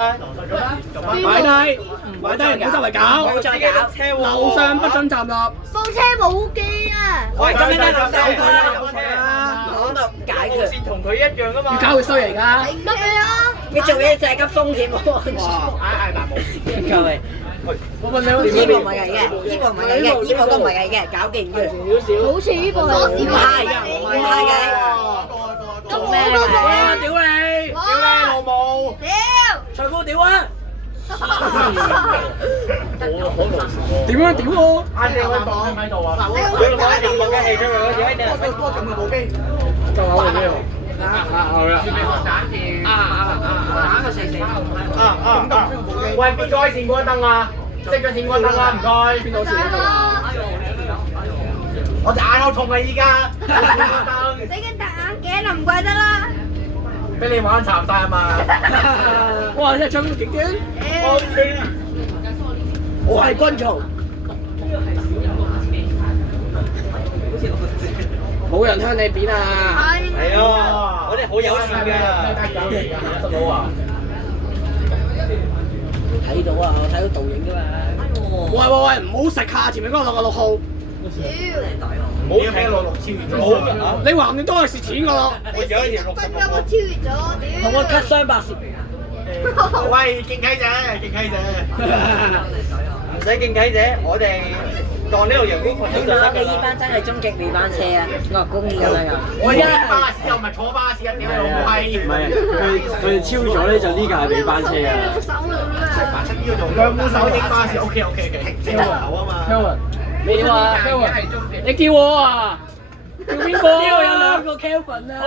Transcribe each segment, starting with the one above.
擺低，唔擺低，唔好周圍搞，冇再搞，樓上不准站立。部車冇機啊！喂，咁樣樓上有車啊！講到解決，線同佢一樣噶嘛。要搞佢衰嚟㗎。乜嘢啊？你做嘢就係咁風險喎。嗌大冇。各位，我問你好似呢部唔係嘅，呢部唔係嘅，呢部都唔係嘅，搞掂嘅。好似呢部係唔係嘅，唔係嘅。做咩啊？屌你！屌你老母！財富屌啊！點樣屌我？嗌你喺度喺度啊！佢攞一部機器出嚟，嗰時喺你多撳部機，就攞嚟呢度。好啦。打個4-4。喂，邊個開線關燈啊？熄咗線關燈啊！唔該。邊度線關燈啊？我隻眼好痛啊！依家。你嘅大眼鏡就唔怪得啦。俾你玩殘晒啊嘛！哇！真係將極端。我係軍曹。冇人向你扁啊！係啊！我哋好友善嘅。得佬啊！睇到啊，我睇到導影㗎嘛。喂！唔好食下前面嗰個6號。唔好聽66超越咗啊！你橫掂都係蝕錢㗎咯。我有一條分咗我超越咗，屌！同我咳雙百舌。喂，敬啟姐，敬啟姐，唔使敬啟姐，我哋當呢度陽光群島就得㗎啦。你呢班真係終極尾班車啊！樂公呢咁樣㗎。我而家巴士又唔係坐巴士啊！屌你老母閪！唔係，佢哋超咗咧，就呢架係尾班車啊！兩部手影巴士，OK，停車口啊嘛。你話你叫我啊？叫邊個？呢度有兩個 Kelvin 啊！好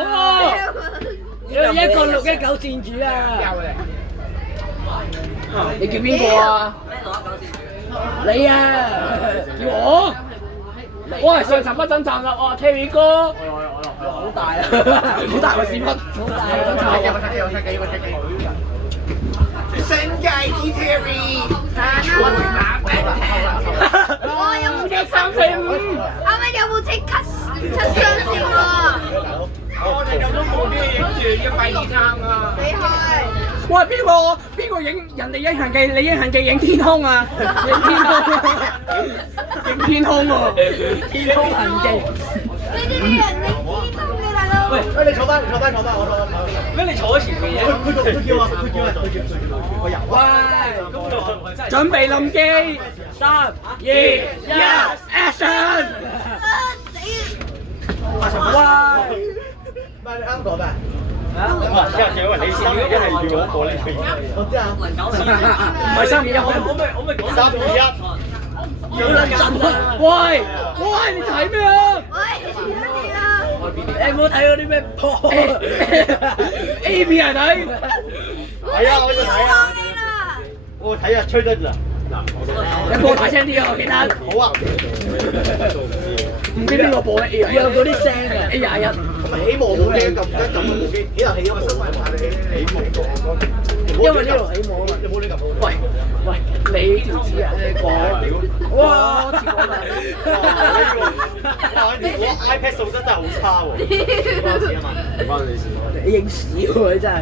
有一個619戰主啊！你叫邊個啊？你啊！叫我？我係上層不准站啦！我係 Terry 哥。好大啊！好大個屎忽！好大啊！新界 Terry，我有部車345。啱啱有部車出雙線喎。我哋有咗部機影住120撐啊！你係？喂，邊個影人哋影行記，你影行記影天空啊？影天空啊！影天空喎！天空行記。呢啲人影天空嘅大佬。喂，你坐翻，我咩？你坐喺前面嘅？佢叫啊！我遊。喂，準備冧機，3、2、1 ，Action！ 喂，唔係你啱講咩？哇！因為你3、2、1係要我過呢條。我知啊。唔係3、2、1，我咪講3、2、1。好撚震啊！喂，你睇咩啊喂，你啊！你冇睇嗰啲咩波？A P 係睇。係啊，我要睇啊！我睇啊，吹得啦。你播大聲啲啊！我記得。好啊。唔知邊個播咧？有嗰啲聲啊！A21。起幕冇機，撳部機，起就起咗部。起幕。因為呢度起幕啊嘛。有冇你撳部？喂，你條指啊？你講。哇！我跳啦！我 iPad 素質真係好差喎。唔關你事。你影屎喎！真係。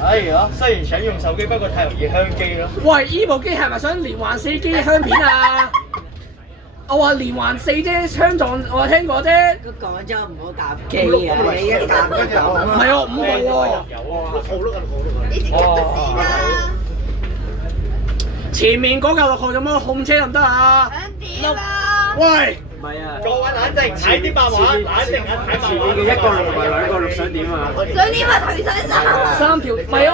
哎呀，雖然想用手機，不過太容易香機咯。喂，依部機係咪想連環4機香片啊？我話連環4啫，槍撞我聽過啫。佢講咗唔好夾機啊！你一夾就講唔係喎，5號喎。有啊，6號咯，你自己得先啦。前面嗰架6號有冇控車得唔得啊？想點啊？喂！唔係啊！各位冷靜，睇啲漫畫，冷靜啊，睇漫畫。前面嘅1個6同埋2個6想點啊？想點啊？除晒衫啊！3條，唔係喎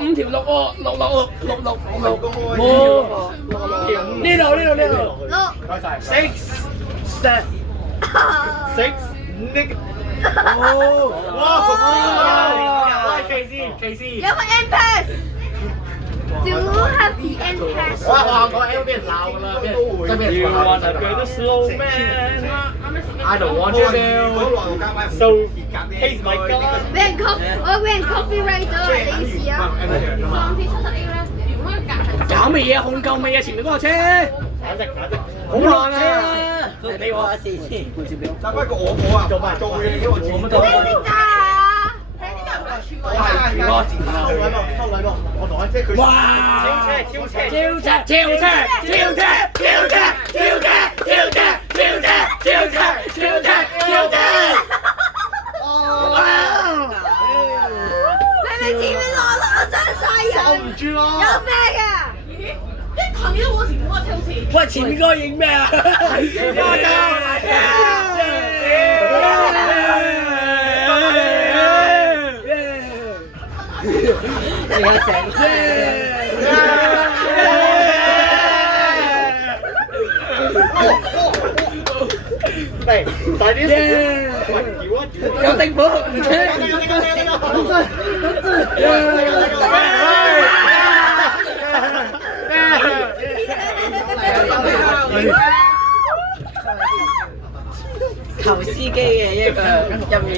，5條6喎，6。呢度。六。 6 Nick。哇！騎士。有冇 N pass？Do you have the N pass？哇！我 L 俾人鬧㗎啦，真俾人鬧。You are the slow man. I don't want you to. So taste my gun. 俾人 copyright 咗你事啊！放鐵70A咧，如果佢搞乜嘢啊？控夠未啊？前面嗰個車簡直好爛啊！俾我一試先。不過我啊，做嘢嘅我自己你識揸啊？我同即係佢。哇！超車！你前面攞咗我真係人，守唔住咯。有咩㗎？喂，前面嗰個影咩啊？你阿成嚟，大啲聲！有政府唔聽。求司機嘅一個入面。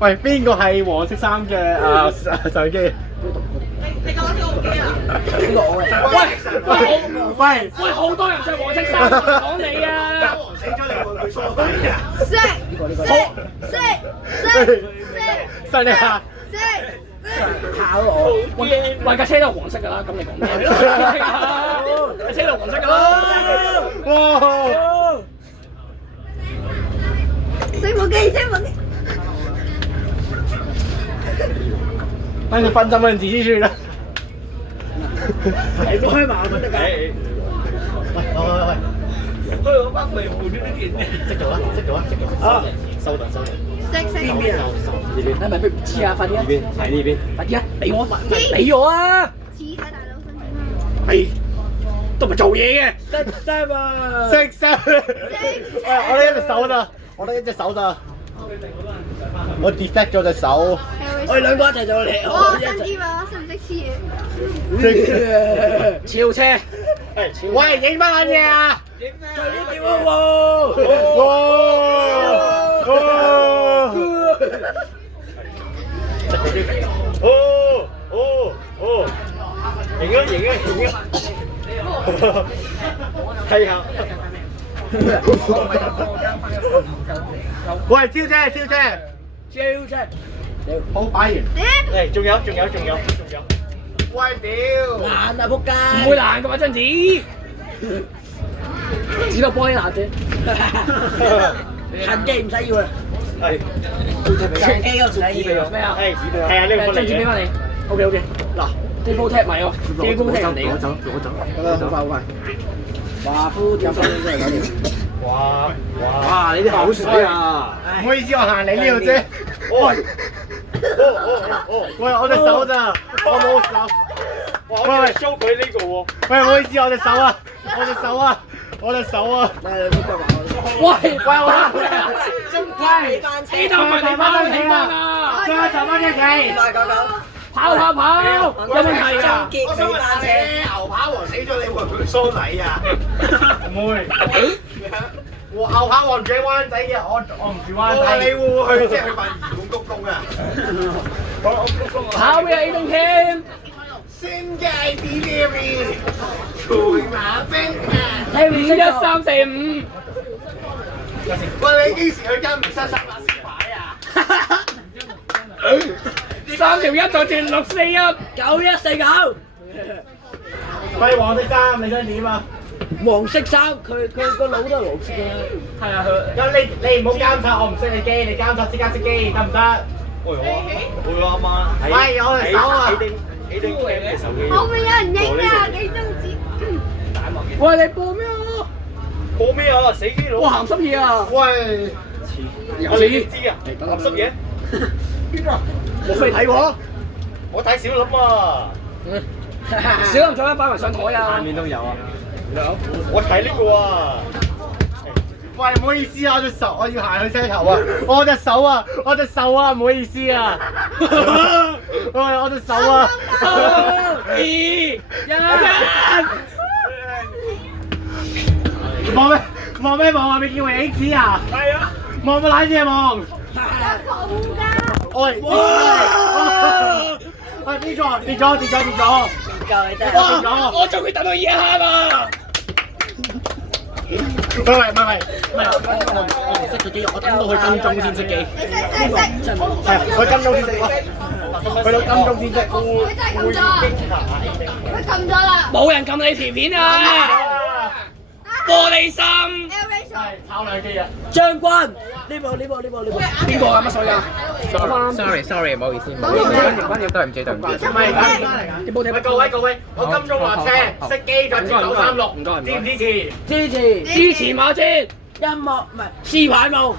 喂，邊個係黃色衫嘅相機？喂，好多人着黃色衫，講你啊！死咗你會佢梳底啊！犀利啊！考我，喂架車都係黃色㗎啦，咁你講咩？架車都係黃色㗎啦！哇！吹部機，那就翻咱們繼續啦。你開埋咪得㗎。喂，去我翻嚟換呢啲嘢。識咗啦。啊，收到。邊邊啊？呢邊，係咪佢唔知啊？快啲啊！呢邊，喺呢邊。快啲啊！俾我啊！似喺大佬身上。係，都唔係做嘢嘅。得嘛？識。我得一隻手咋。我 defect 咗隻手。我哋兩個一齊做嚟。我新添啊，識唔識黐嘢？超車。喂，影乜嘢啊？影啊！係啊！喂，超車，好擺完。嚟，仲有。喂，屌！爛啊仆街！唔會爛㗎嘛，張紙。只不過幫你爛啫。痕機唔使要啊。係。長機嗰條紙俾我。咩啊？係啊，呢個張紙俾翻你。OK。嗱，啲煲踢埋我，啲煲踢人哋。攞走。好快。華夫掉翻你出嚟搞掂。哇！你啲口水啊！唔好意思，我行你呢度啫。喂，我隻手咋？我冇手。喂，show 佢呢個喎。喂，唔好意思，我隻手啊！喂，呢度咪地方起翻啊！再站翻一企。跑，有問題啊？我想問下牛扒王死咗，你會唔會梳底啊？唔會。我牛扒王住喺灣仔嘅，我唔住灣仔。你會唔會去即係去扮義工鞠躬啊？跑俾 A 棟添。星界 delivery， 隨馬兵啊51345。喂，你幾時去間唔失實物先擺啊？3條1再轉641 9149。喂，黃色衫，你想點啊？黃色衫，佢個腦都係黃色嘅。係啊，咁你唔好監察，我唔識你機，你監察即刻熄機得唔得？會啊嘛。喂，我隻手啊！後面有人影啊，幾張紙。喂，你播咩啊？播咩啊？死機佬！哇，鹹濕嘢啊！喂，你知啊？鹹濕嘢？邊個？我未睇過。我睇小林啊！小林仲有擺埋上台啊！下面都有啊。我睇呢個啊！喂，唔好意思啊，我隻手我要行去車頭啊！我隻手啊，唔好意思啊！喂，我隻手啊！3、2、1，望咩望啊？未見過影子啊？係啊！望乜撚嘢望？喂！喂，呢個跌咗！夠你真係。我仲要等到而家啊！唔係，我唔識佢肌肉，我等到佢金鐘先識機。係啊，佢金鐘先識喎，去到金鐘先識。佢撳咗啦。冇人撳你條片啊！玻璃心。抄兩機啊！將軍呢部。邊個啊？乜水啊 Sorry，唔好意思，唔好意思，關對唔住。唔係，各位，我金鐘話車識機就接936，支唔支持？支持馬先。音樂唔係試牌舞。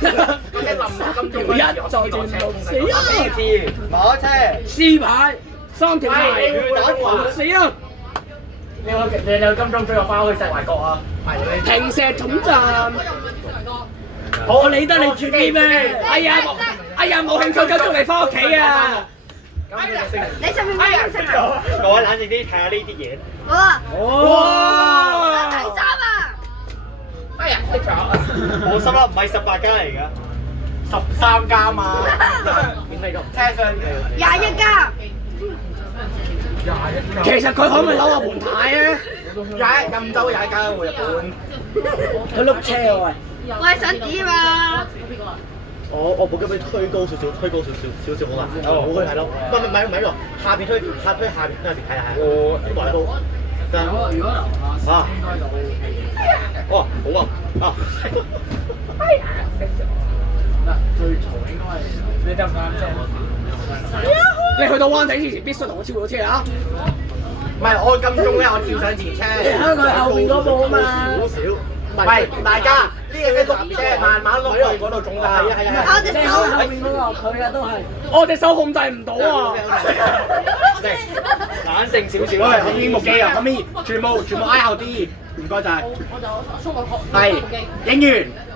咁你臨金鐘一就轉六四一，支持馬車。試牌3條牌6四1。你有金鐘追我翻去石圍角啊？平石總站。我理得你住啲咩？哎呀，冇興趣咁捉你翻屋企啊！你上面咩色啊？各位冷靜啲睇下呢啲嘢。好啊。哇！第3啊！哎呀，識咗。我心諗唔係18加嚟㗎，13加嘛。車上21加。其實佢可唔可以攞個門牌啊？印州踩加喎，日本。佢碌車喎喂。我係想點啊？我部機俾推高少少好嘛？好去睇咯。唔係喎，下邊推下邊，等陣時睇下。我呢個高。得。啊。哇，好啊。啊。最嘈應該係你得唔得？你去到灣仔之前必須同我超過車啊！唔係我金鐘咧，我跳上前車。香港後邊嗰部啊嘛。少。喂，大家呢個車碌車慢慢碌去嗰度總㗎。係。我隻手。後邊嗰個佢啊都係。我隻手控制唔到啊！冷靜少少。喂，我已經冇機啊，咁咪全部挨後啲，唔該晒。係，影完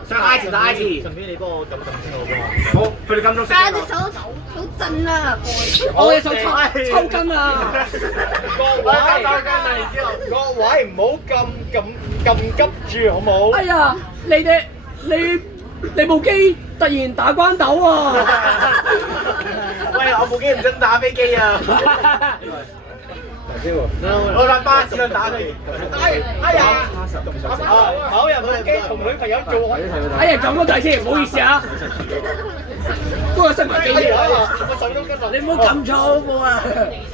上挨前就挨前。順便你幫我撳先好。好，佢哋撳咗先。我隻手好震啊！我隻手抽筋啊！各位唔好咁急住好冇？哎呀，你部機突然打關鬥啊！喂，我部機唔准打飛機啊！我架巴士度打佢。哎呀！好人部機同女朋友做愛。哎呀，咁多仔先，唔好意思啊。不過熄埋機啊！我手都跟落。你唔好撳錯好冇啊！去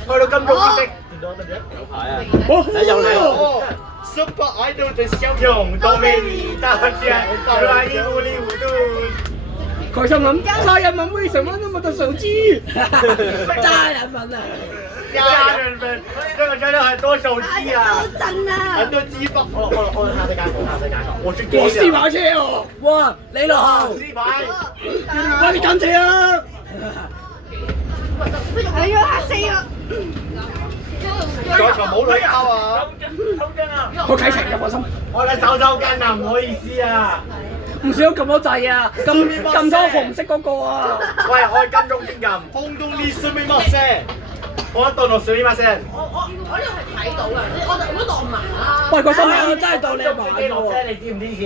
到金鐘先識。見到得唔得？有牌啊！又嚟。Super Idol 的笑容都被你打破，原因無力無度。佢心諗家人們為什麼那麼多手機？家人們啊！家人們，這個真的很多手機啊！好震啊！很多機包。我下世界，我去機。我試馬車哦！哇，你落後。試牌。快啲跟住啊！係要嚇死我！在場冇女交啊！我啟程嘅放心。我哋手抽筋啊，唔好意思啊。唔小心撳咗掣啊！撳咗紅色嗰個啊！喂，我係金鐘先撳。空中啲水尾乜聲？我一到落水乜聲？我呢個係睇到㗎，我都當埋啦。喂，個心我真係當你係盲嘅喎。你支唔支持？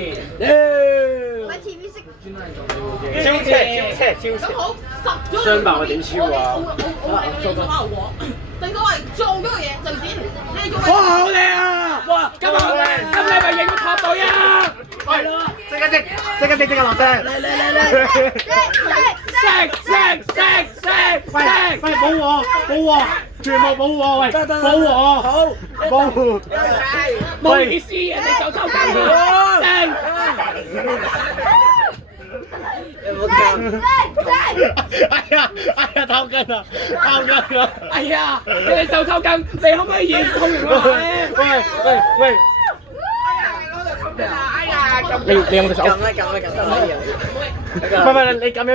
我 TV 識。咁好，十咗雙爆我點超啊？我正所謂做嗰個嘢就剪，你做哇，好靚啊！哇，今日咪影個塔隊啊！係咯，即刻落聲！喂，保護，全部保護，喂，保護我，好，保護，冇意思，人哋手抽筋聲。有冇撳？哎呀，抽筋啦！哎呀，你哋手抽筋，你可唔可以演痛完我咧？喂！你有冇隻手？撳啦！喂，你咁樣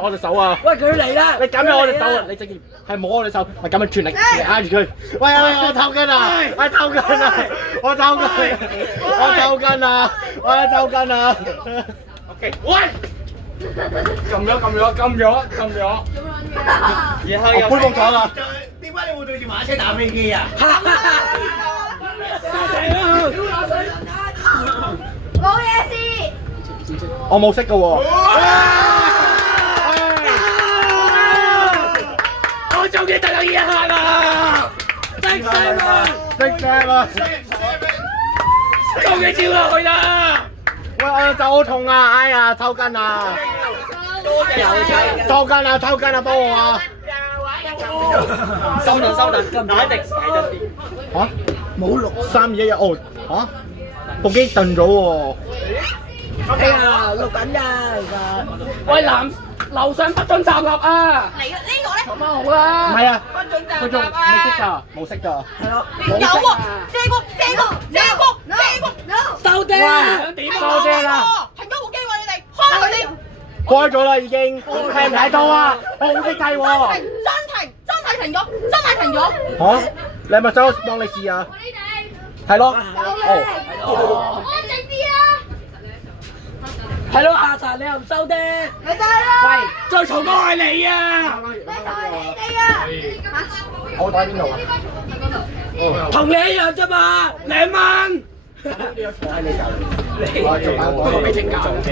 我隻手啊！喂，佢嚟啦！你咁樣我隻手啊！你直接係摸我隻手，咪咁樣全力挨住佢。喂，我抽筋啊！我抽筋啊！OK， 喂！撳咗。然後又恢復咗啦。點解你會對住馬車打飛機啊？冇嘢事。我冇識㗎喎。我終於得到一下啦！真啊！收幾招落去啦！喂，我就好痛啊！哎呀，抽筋啊！抽筋啊！抽筋啊！幫我啊！收頓，打一定睇真啲。嚇？冇3、2、1哦！嚇？部機頓咗喎！哎呀，錄緊㗎，其實。喂，樓上不准站立啊！嚟呢個咧，咁啊好啦。唔係啊，不准站佢仲未識㗎，冇識㗎。係咯。有喎，借過，收爹！點收爹啦！停咗部機喎，你哋開佢先。開咗啦已經，睇唔睇到啊？我好識計喎。真係停咗。嚇？你係咪想我幫你試啊？係咯。哦。安靜啲啊！係咯，阿茶你又唔收爹？咪就係咯，喂，最嘈嗰係你啊！咪就係你哋啊！我打邊度啊？同你一樣啫嘛。2蚊。我喺你隔離。我做緊不過俾請假。小心。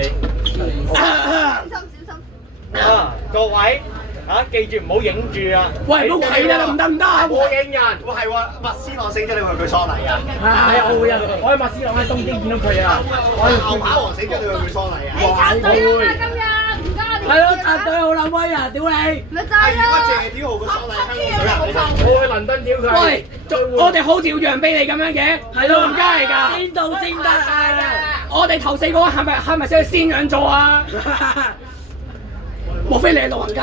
啊，各位啊，記住唔好影住啊！喂，唔好睇啦，唔得啊！我影人，我係喎，麥斯朗死咗，你話佢喪禮啊？係我會啊！我喺麥斯朗喺東京見到佢啊！我係牛扒王死咗，你話佢喪禮啊？你插隊啊嘛今日，唔該我哋。係咯，插隊好撚威啊！屌你！咪就係咯。謝天豪個喪禮香港人，我去倫敦屌佢。喂，我哋好似要讓俾你咁樣嘅，係咯，唔梗係㗎。先到先得啊！我哋頭4個係咪想去仙人座啊？莫非你係老人家？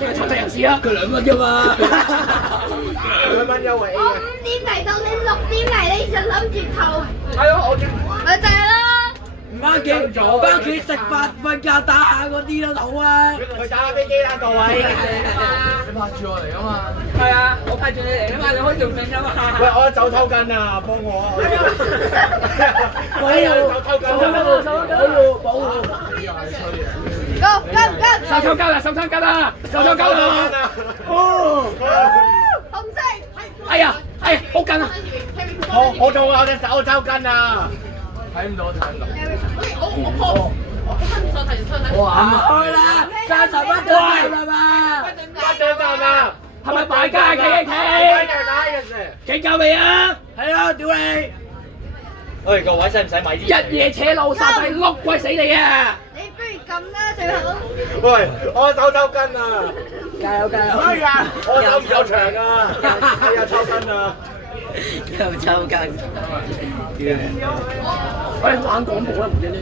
呢個殘疾人士啊？佢2蚊啫嘛。2蚊優惠 A 我嘅。 5點嚟到，你6點嚟，你就諗住投。係咯，我咪就係咯。翻屋企食飯、瞓覺、打下嗰啲都好啊！去打下飛機啦，各位。你派住我嚟啊嘛？係啊，我派住你嚟啊嘛，你可以做證啊嘛。喂，我手抽筋啊，幫我啊！我有手抽筋啊！保護。手抽筋啦，手抽筋啦，手抽筋啦！哦，紅色。哎呀，好緊啊！好痛啊！我隻手抽筋啊！睇唔到。哇！開啦，30蚊就夠啦嘛！我想站啊！係咪敗家企？企夠未啊？係咯，屌你！喂，各位使唔使買啲？一夜扯漏沙仔碌鬼死你啊！你不如咁啦，最好。喂，我手抽筋啊！加油！哎呀，我手唔夠長啊！哎呀，抽筋啊！又抽筋。喂，玩廣播啦，唔知你。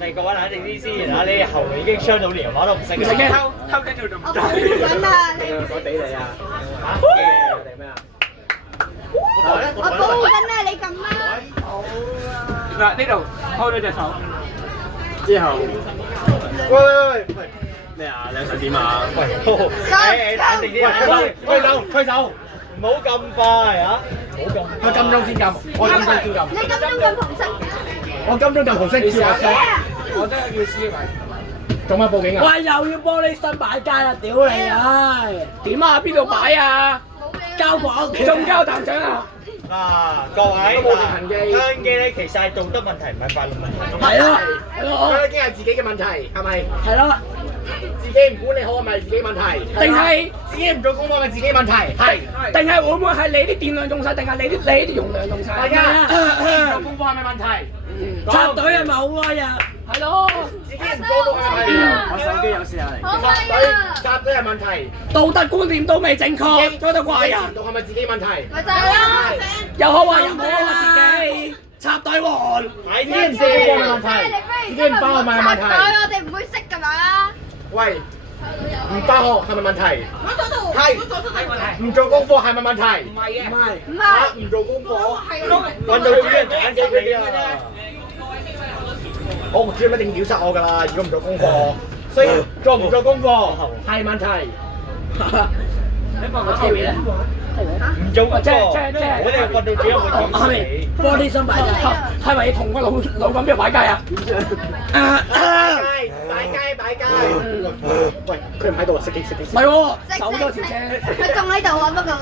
嚟各位冷靜啲先啊！你喉嚨已經傷到連話都唔識唔使驚，啦。偷緊條我保護緊啊！你我俾你啊！嚇？你咩啊？我保護緊啊！你撳啦。嗱，呢度開咗隻手。之後，喂，咩啊？你想點啊？喂，冷靜啲啊！推手，唔好咁快啊！唔好咁。我金鐘先撳，我金鐘先撳，你咁中咁紅色。我金鐘撳紅色叫我車，我真係要試埋。做乜報警啊？喂，又要幫你新擺街啦，屌你！唉，點啊？邊度擺啊？交過屋企。中交站長啊！嗱，各位，都冇電痕機香機咧其實係道德問題，唔係法律問題。係咯，佢已經係自己嘅問題，係咪？係咯，自己唔管理好係咪自己問題？定係自己唔做功課係咪自己問題？係。定係會唔會係你啲電量用晒，定係你啲容量用晒？大家做功課係咪問題？插隊係咪好威啊？係咯，自己唔做到係咪問題？我手機有試下嚟。好插威啊！隊插隊係問題。道德觀念都未正確，做得怪人。到係咪自己問題？咪就係咯。又好話又唔好話自己插隊王。自己唔做功課係咪問題？自己唔包係咪問題？我哋唔會識㗎嘛。喂，唔包學係咪問題？係。唔做功課係咪問題？唔係嘅，唔係，唔係。唔做功課。運動主任打死你啊！我唔知一定屌殺我㗎啦！如果唔做功課，所以做唔做功課係問題。你問我車尾咧？唔做功課，我哋運動主任會點你？幫啲新擺街。係咪同個老咁邊度擺街啊？擺街。喂，佢唔喺度，熄機。唔係喎，走咗條車。佢仲喺度啊，不過就咁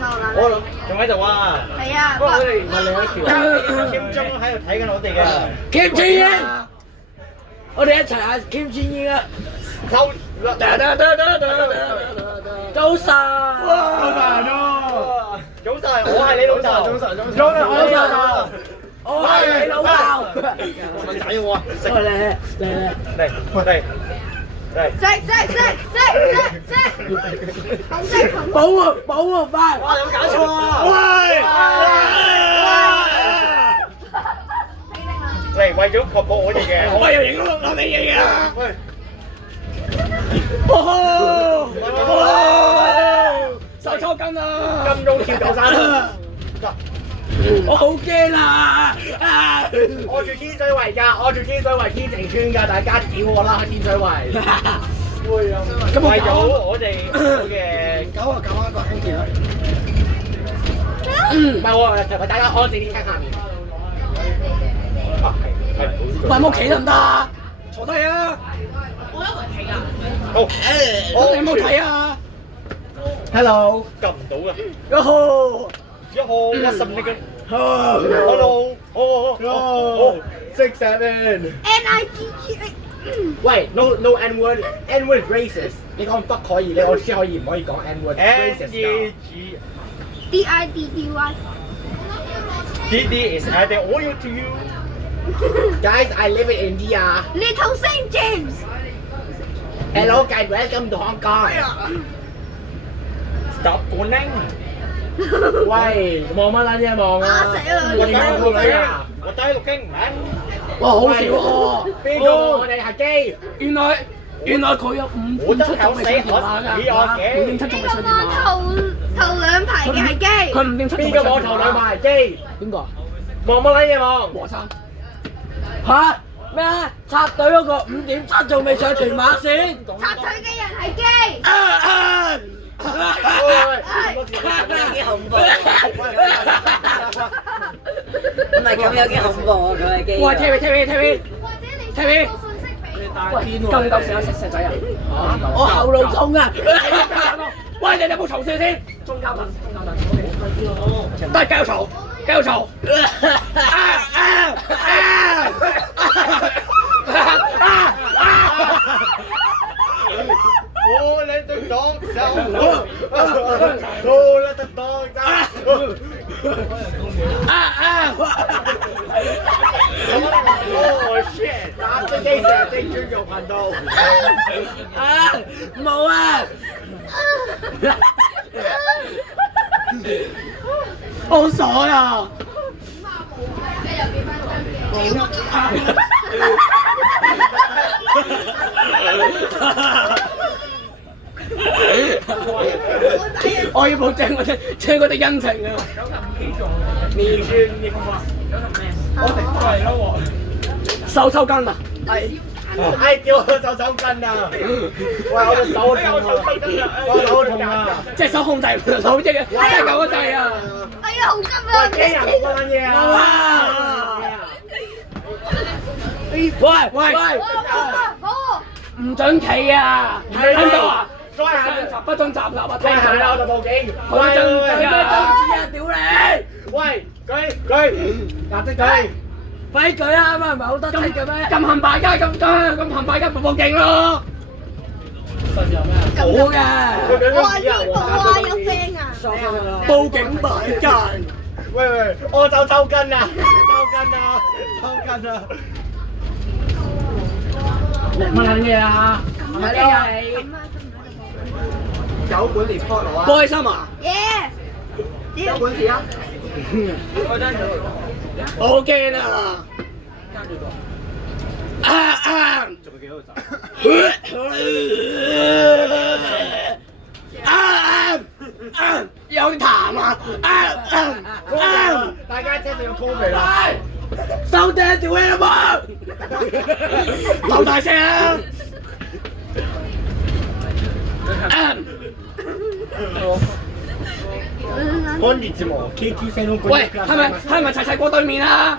啦，我諗。我諗仲喺度啊！係啊。不過佢哋唔係另一條。kim 中喺度睇緊我哋嘅。Kim 千英，我哋一齊嗌 Kim 千英啊！收。高晒。好煩咯！早晨，我係你老豆。早晨，我係你老豆。我係你老豆。仔我啊，食嚟。食，保護飯。哇！有冇搞錯啊？喂！為咗確保我哋嘅，我又影咗你影啊！喂，手抽筋啊！金鐘跳9山。我好驚啊！我住天水圍㗎，我住天水圍天晴村㗎，大家屌我啦！天水圍。咁為咗我哋嘅搞一個兄弟啦。唔係喎，同埋大家安靜啲聽下面。喂，冇企得唔得？坐低啊！我一個人企㗎。好，你有冇睇啊 Hello， 撳唔到㗎。What's up nigga？ Hello， 6 7。NIGG。喂 ，no N word，N word racist。你講不可以，你我先可以唔可以講 N word racist 㗎 DIDDY。DD is adding oil to you。Guys, I live in India. Little Saint James。 Hello, guys, welcome to Hong Kong. Stop calling。喂，望乜撚嘢望啊？死啦！我睇錄經啊！我睇錄經唔明。哇，好笑喎！邊個？我哋係基。原來佢有5.7仲未上電話㗎，5.7仲未上電話。頭兩排嘅係基。佢5.7仲未上電話。邊個望頭兩排係基？邊個？望乜撚嘢望？和生。嚇咩？插隊嗰個5.7仲未上屯馬線。插腿嘅人係基。有幾恐怖？唔係咁有幾恐怖啊！佢係機。喂，TV。喂，夠唔夠食啊？食石仔啊！我後腦痛啊！喂，你哋有冇嘈聲先？中間等。都係繼續嘈。我嚟得當手，我嚟得當手。Oh shit！ 打飛機成日盯專用頻道。冇啊！好爽啊！我要保證我哋恩情啊！你算你好嘛？我食飯咯喎，手抽筋啊！哎，叫我手筋啊！喂，我隻手痛啊！我手痛啊！隻手控制唔到，真係夠得滯啊！哎呀，好急啊！機人冇乜嘢啊！喂，好。唔准企啊！聽到啊？再行不准站立啊！再行啦，我就報警。佢真有咩爭執啊？屌你！喂，舉，立即舉。快舉啊！咁唔係好得戚嘅咩？咁行敗家，咁行敗家，報警咯！好嘅。我話邊部啊？有病啊！報警敗家！喂，我抽筋啊！乜撚嘢啊？係咪你？有本 report 我啊！開心啊！有本事啊！好驚啊！仲有幾多集？有痰啊！大家車上有 COVID 啦！收嗲條氣啊！好大聲啊！安熱節目 KT 聲都貴。喂，係咪齊過對面啊？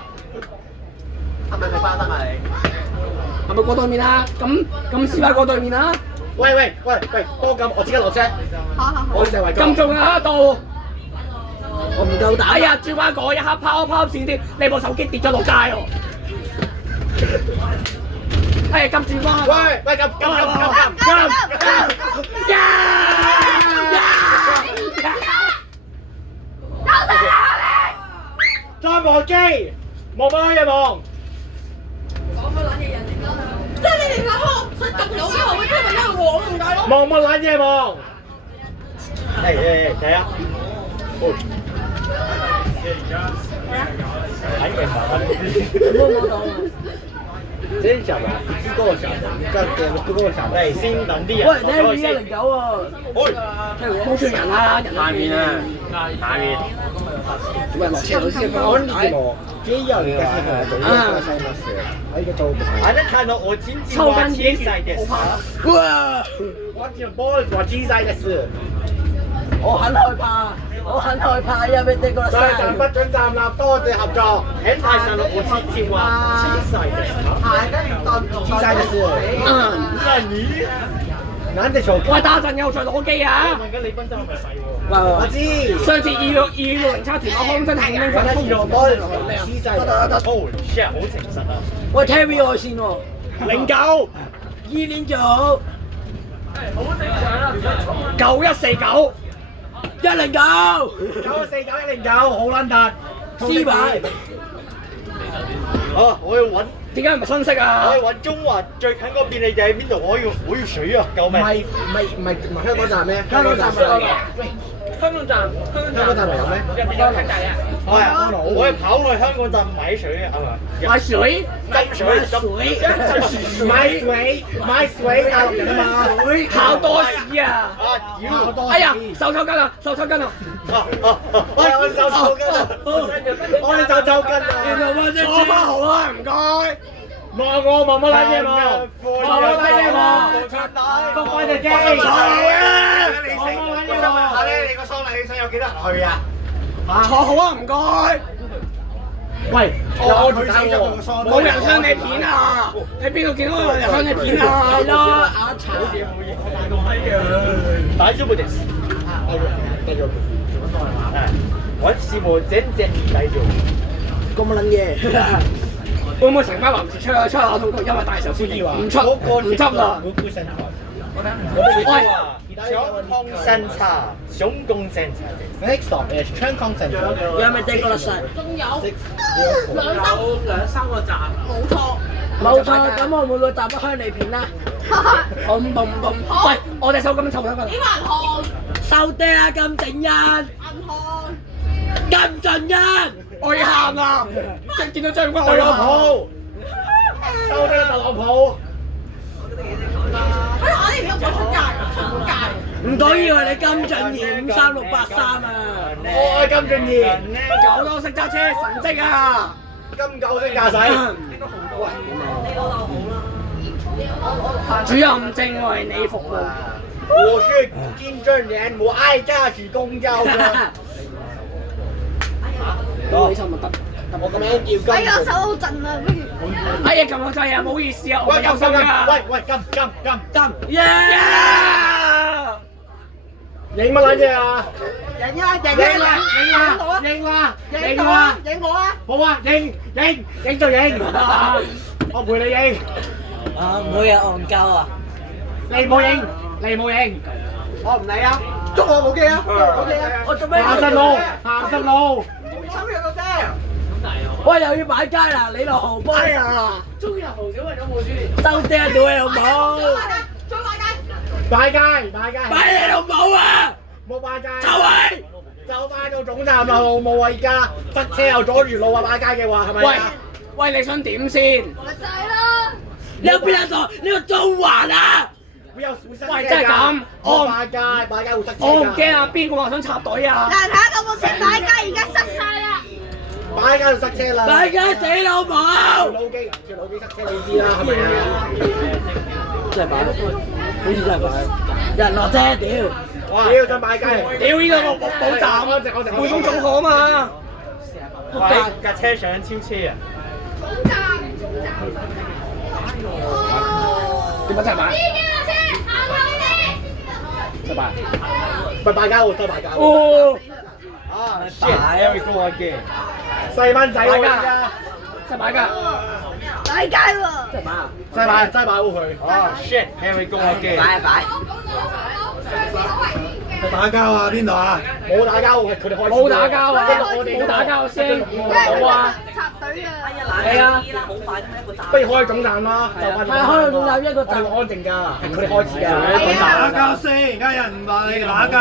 係咪你巴得啊你？係咪過對面啊？咁試下過對面啊！喂，波金，我即刻落車。我成為咁重啊度！我唔夠打哎呀，轉翻嗰一刻拋線添，你部手機跌咗落街喎！哎呀，撳轉翻！喂，撳！再望機，望乜撚嘢望？即係你哋兩個實咁有機會會聽到一個黃咁解咯。望乜撚嘢望？嚟睇下。真小啊！知嗰個小嘅，嗰個小嘅先等啲人。喂，聽唔見109喎。冇算人啦，人下面啊，下面。喂，落車老先我呢個幾有嘅反正看到我經濟話機賽嘅事，哇！我只波話機賽嘅事。我很害怕，我很害怕，因為呢個所以就不准站立，多謝合作。喺台上我之前話機賽嘅事，機賽嘅事。那你難得做。喂，打陣又再攞機啊！問緊你分針係咪細喎？我知。上次260差團我康真係興奮跟住波機賽。哦 shit 好誠實啊！喂，Terry 我先喎09 ，209 9149 109 949-109好撚突。C 牌。我要揾。點解唔係新式啊？我係揾中環最近嗰邊，你哋喺邊度？我要水啊！救命！唔係香港站咩？香港站香港站咪有咩？入邊有khách仔啊！我係跑去香港站買水啊！係咪？買水，買水，大陸人啊嘛！考多士啊！屌！哎呀，手抽筋啊！手抽筋啊！我手抽筋啊！我哋手抽筋啊！坐翻好啦，唔該。望我望乜撚嘢望？望乜撚嘢望？放開隻機！坐啊！下咧，你個喪禮起身有幾多人去啊？坐好啊，唔該。喂，我退休咗，冇人向你片啊！喺邊度見到有人向你片啊？係咯，阿茶。大丈夫です。大丈夫。我是我真正大丈夫。咁撚嘢。會唔會成班男士出下通告，因為大受歡迎？唔出，唔執啦。香港生茶，香港生茶。Next stop is 香港生茶。有咪地過落曬？仲有兩三個站，冇錯。冇錯，咁我會唔會搭香利片咧？喂，我隻手咁樣湊得㗎啦。銀行，收爹啊！咁整人，銀行，咁盡人，我要喊啦！即係見到張軍，我特朗要喊。普，收爹特朗普。喺我呢邊有冇出界？出界。唔緊要啊！你金俊賢53683啊！我係金俊賢，狗都識揸車，神蹟啊！金狗識駕駛。主任正為你服務。我是金正年，我愛駕駛公交車。攞起身咪得。我個名叫金。哎呀，手好震啊，不如。哎呀，撳個掣啊！唔好意思啊，我喂，有心㗎。喂，金，耶！影乜撚嘢啊？影啊！好啊，影就影，我陪你影。啊，唔會有戇鳩啊！你冇影，我唔理啊。捉我冇機啊！我做咩？行實路。喂，又要擺街啦！你落豪波啊！收爹屌你老母！擺街，擺你老母啊！冇擺街。就擺到總站啦，好冇啊！而家塞車又阻住路啊！擺街嘅話係咪啊？喂，你想點先？咪就係咯。你有邊一個？呢個中環啊！會塞車㗎。喂，真係咁，擺街會塞車㗎。我唔驚啊！邊個話想插隊啊？嗱，睇下有冇先擺街，而家塞晒啦。擺街就塞車啦。大家死老母！條路機塞車你知啦，係咪啊？真係擺，好似真係擺。人落車屌！屌想擺街，屌呢度冇站，匯豐總行啊嘛。架車想超車啊！點解真係擺？真係擺。咪擺街喎，真係擺街。哦，啊 shit，Eric go again。細蚊仔喎而家，真係擺㗎。擺街喎。真係擺啊！真係擺好佢。啊 shit，Eric go again。擺。打交啊？邊度啊？冇打交，佢哋開始。冇打交啊！我哋冇打交先，冇冇啊！插隊啊！係啊，不如開總站啦，就快。係開總站一個我哋站。安靜㗎，係佢哋開始㗎。打交先，而家有人話你哋打交。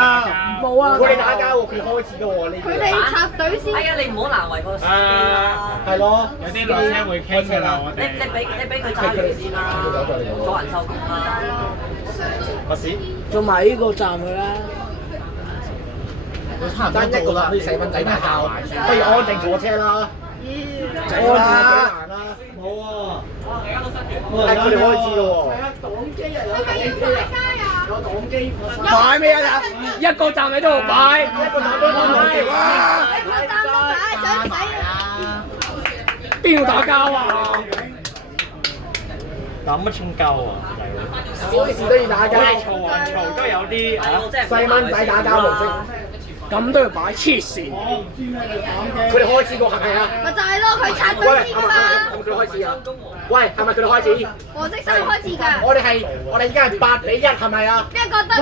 冇啊！佢哋打交喎，佢哋開始㗎喎呢啲。佢哋插隊先。哎呀，你唔好難為個司機啦。係咯，有啲女車會傾㗎啦，我哋。你俾佢揸住先啦，阻人收工啦。乜事？做埋呢個站佢啦。爭一個啦，啲細蚊仔打交，不如安靜坐車啦。安靜幾難啦。冇喎。係佢哋開始㗎喎。擺咩啊？一個站喺度擺，一個站都冇哇！一個站都擺，想睇啊！邊度打交啊？咁乜清交啊？小事都要打交。嘈還嘈都有啲啊！細蚊仔打交模式，咁都要擺黐線。佢哋開始過係咪啊？咪就係咯，佢插喂，隊先㗎嘛。係咪佢哋開始啊？喂，係咪佢哋開始？黃色衫開始㗎。我哋而家係8-1係咪啊？邊個覺得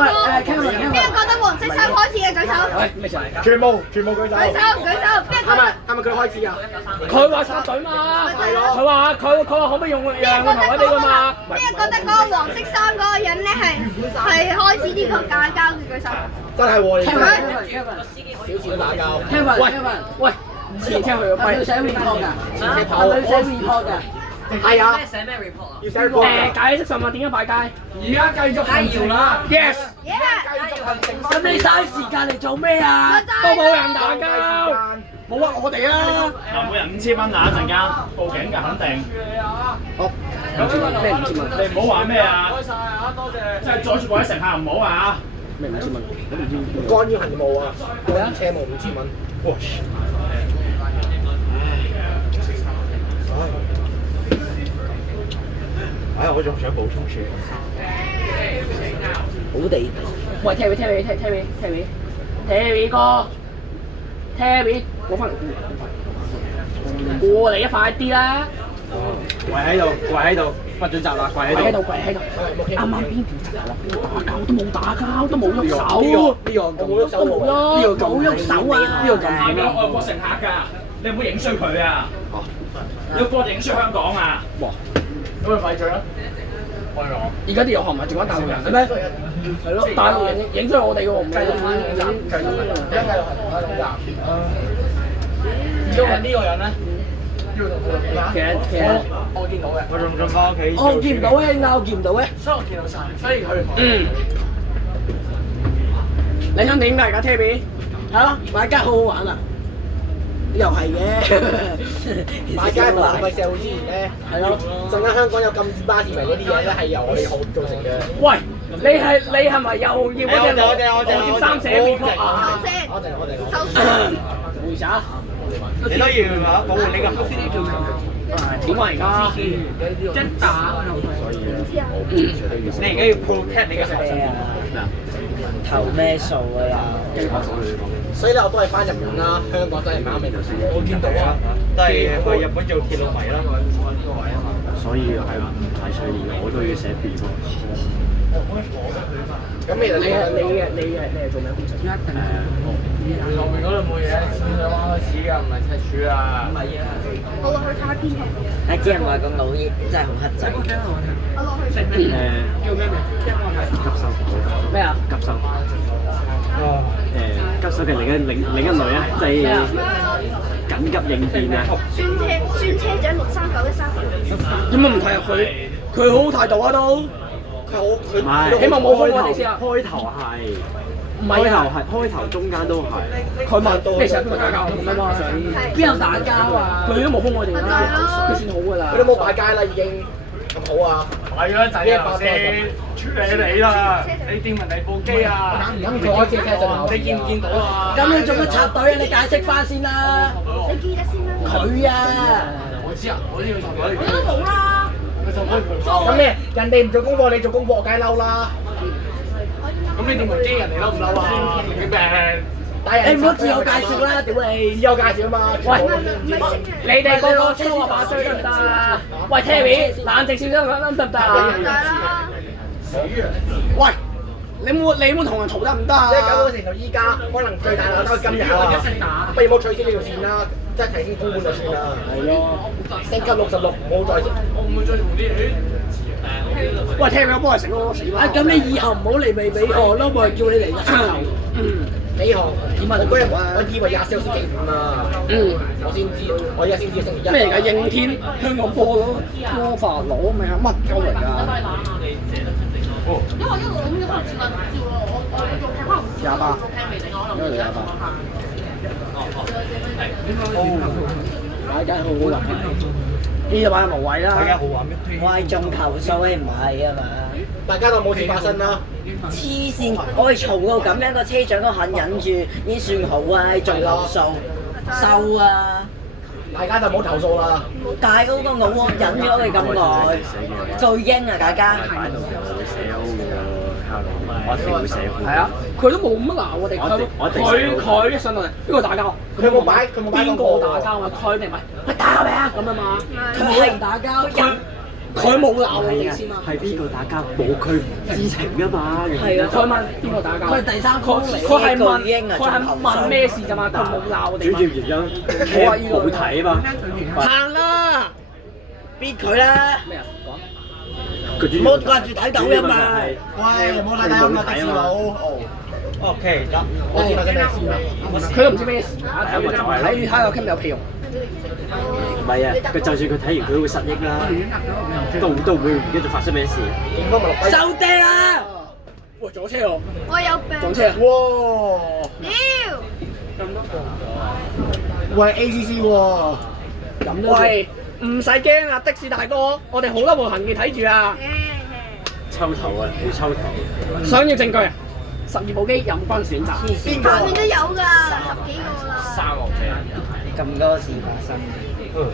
邊個覺得黃色衫開始嘅舉手？喂，咩事嚟㗎？全部舉手。舉手舉手，邊個覺得？係咪佢哋開始啊？佢話插隊嘛，佢話可唔可以用讓個頭位俾佢嘛？邊個覺得嗰個黃色衫嗰個人咧係開始呢個打交嘅舉手？真係喎，你係咪？小事都打交。喂，前車去個係要寫 report 㗎，係咪要寫 report 㗎？係啊，寫咩 report 啊？要寫 report 㗎。解釋實話點樣擺街？而家繼續行潮啦。 Yes，咁你嘥時間嚟做咩啊？都冇人打交，冇啊我哋啊！嗱，每人5000蚊啊！一陣間報警㗎，肯定。好，5000蚊咩5000蚊？你唔好話咩啊！即係阻住嗰啲乘客唔好啊！咩5000蚊？干擾行務啊，過車務5000蚊。哇！我仲想補充嘢。好地。喂，Terry 哥，Terry，過翻嚟過嚟啊！快啲啦！跪喺度，不准集啦，跪喺度。跪喺度。啱啱邊條閘啊？邊打交都冇喐手。呢個我冇喐手喎。呢個冇喐手啊！呢個咁係有外國乘客㗎，你唔好影衰佢啊！你要幫我影衰香港啊！哇！咁咪廢罪咯！而家啲遊客唔係仲揾大陸人嘅咩？係咯，大陸人影衰我哋嘅喎，唔係因為呢個人咧，其實我見到嘅，我仲翻屋企。我見唔到嘅，拗見唔到嘅。所以我見到晒，所以佢你想點㗎而家 Terry？係咯，買街好好玩啊！又係嘅，買街唔浪費社會資源咧。係咯。陣間香港有禁止巴士迷嗰啲嘢咧，係由我哋學造成嘅。喂，你係咪又要嗰隻我接三寫 report 啊？收聲。回啥？你都要保護呢個後點啊而家？一打，你而家要 protect 你嘅後生。投咩數啊又？所以咧，我都係翻日本啦，香港真係唔啱味道。我見到啊，都係去日本做鐵路迷啦。所以係唔排除我都要寫 report。咁其實你係做咩工作？後面嗰度冇嘢，淺水灣開始㗎，唔係赤柱啊。我落去睇下邊個。阿啲人話個腦真係好黑仔。我落去食咩？叫咩名？急修。咩啊？急修。急修嘅另一類啊，即係緊急應變啊。專車長63913。有乜唔睇入去？佢好好態度啊都。唔係，希望冇風我哋先啊。開頭係。唔係啊，開頭中間都係。佢問咩時候邊個打交咁啊嘛？邊有打交啊？佢都冇封我哋啦，佢先好㗎啦。佢都冇擺街啦，已經咁好啊！係啊，仔啊先處理你啦，你見人哋部機啊？咁佢開車車就你見唔見到啊？咁你做乜插隊啊？你解釋翻先啦。你記得先啦。佢啊，我知啊，我呢個插隊。你都冇啦。咁咩？人哋唔做功課，你做功課，我梗係嬲啦。咁你點會機人哋都唔嬲啊？神經病！你唔好自我介紹啦，屌你！自我介紹啊嘛。喂，你哋個個粗話衰得唔得啊？喂 Terry，冷靜少少得唔得啊？係啦。喂，你冇同人嘈得唔得啊？即係搞到成到依家，可能最大鬧都係今日啊！不如冇取消呢條線啦，即係提前公佈就算啦。係咯，升級66，唔好再。喂，聽咗幫佢食咯，死啦！咁你以後唔好嚟美韓咯，冇人叫你嚟㗎。美韓點啊？嗰日我以為20小時幾5啊。我先知，我而家先知星期1。咩嚟㗎？應天香港波咯，魔法佬咩啊？乜鳩嚟㗎？因為一路咁樣可能轉啦，照我仲聽可能28，因為28。大家好好玩，呢就玩無謂啦。大家好玩咩？喂，中球數唔係啊嘛？大家當冇事發生啦。黐線，我哋嘈到咁樣，個車長都肯忍住，已經算好啊！仲投訴收啊！大家就唔好投訴啦。大嗰個我忍咗你咁耐，最英啊大家。我一定會寫係啊，佢都冇乜鬧我哋，佢一上到嚟邊個打交？佢冇擺邊個打交啊？佢明唔明？佢打咩啊？咁啊嘛，佢係唔打交，佢冇鬧我哋先嘛。係邊個打交？冇佢唔知情㗎嘛。係啊，佢問邊個打交？佢係第三方嚟，佢係問咩事咋嘛？佢冇鬧我哋。主要原因冇睇啊嘛。行啦，逼佢啦！咩啊？唔好掛住睇抖音啊！喂，唔好睇抖音啊，的士佬。OK，得，我知發生咩事啦。佢都唔知咩事啊！睇個 cam 有屁用。唔係啊，佢就算佢睇完佢都會失憶啦，都會唔記得發生咩事。應該咪落低。收爹啦！喂，撞車喎！我有病。撞車啊！哇！屌！喂 ACC 喎。喂，唔使驚啊，的士大哥，我哋好多部行嘅睇住啊！抽頭啊，要抽頭。想要證據啊？12部機任君選擇。邊個？下面都有㗎，10幾個啦。咁多事發生，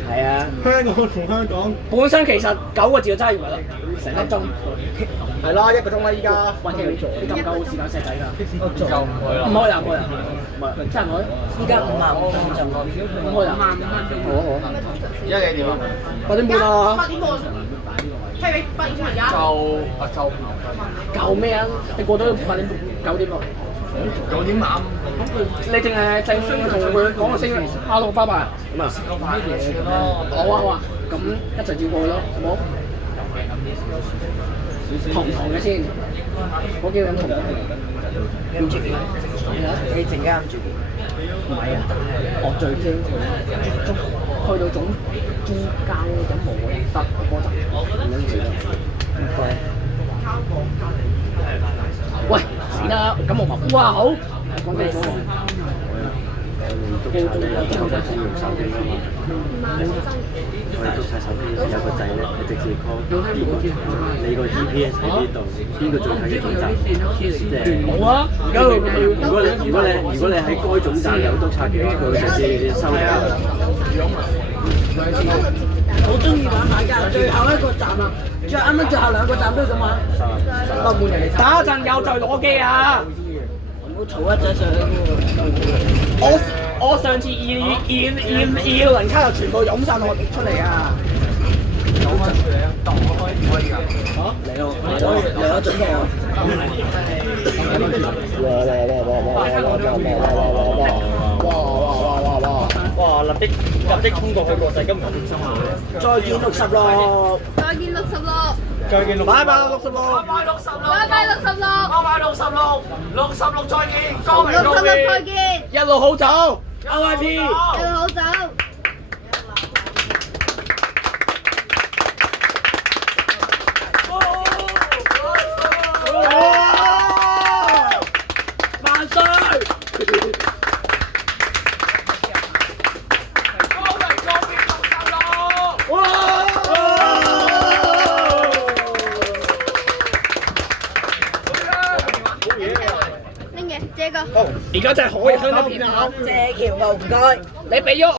係啊！香港同香港本身其實9個字就揸完啦，成粒鐘。係啦，1個鐘啦依家。揾嘢你做，你夠唔夠時間寫仔㗎？就唔去啦。唔開啊！唔開啊！唔係，真係唔開。依家55分鐘，唔開啊！好啊好啊。而家幾點啊8點半啊！ 8點半，聽你8點半而家。夠咩啊？你過咗8點9點咯。9點晚。你淨係正同佢講個聲，hello，拜拜。咁啊？好啊好啊，咁一齊照過去咯，好冇？同唔同嘅先？嗰幾個人同唔同？跟住你陣間住唔係啊，我最驚佢去到中間咁冇得嗰陣，咁樣住。唔該。喂，死啦！咁我話哇好，講清楚喎。我哋都用手機㗎嘛。我哋都睇手機有個掣咧，你直接 call 邊個？你個 GPS 喺邊度？邊個最近嘅總站？即係冇啊！而家如果你喺該總站有督察嘅話，佢會直接收你。好中意玩買㗎，最後一個站啊！最後2個站都要咁玩。打一陣有再攞機啊！唔好嘈一陣上去我上次220卡就全部湧晒落出嚟啊！嚟咯，嚟咗準備啊！哇！立即衝過去國際金融中心啊！再見66，再見66，再見拜拜66，拜拜66， 66再見，光明告66再別。見，一路好走 RIP。一路好走。萬歲！拎嘢，借個。而家真係可以香得片啊！謝橋路唔該。你俾咗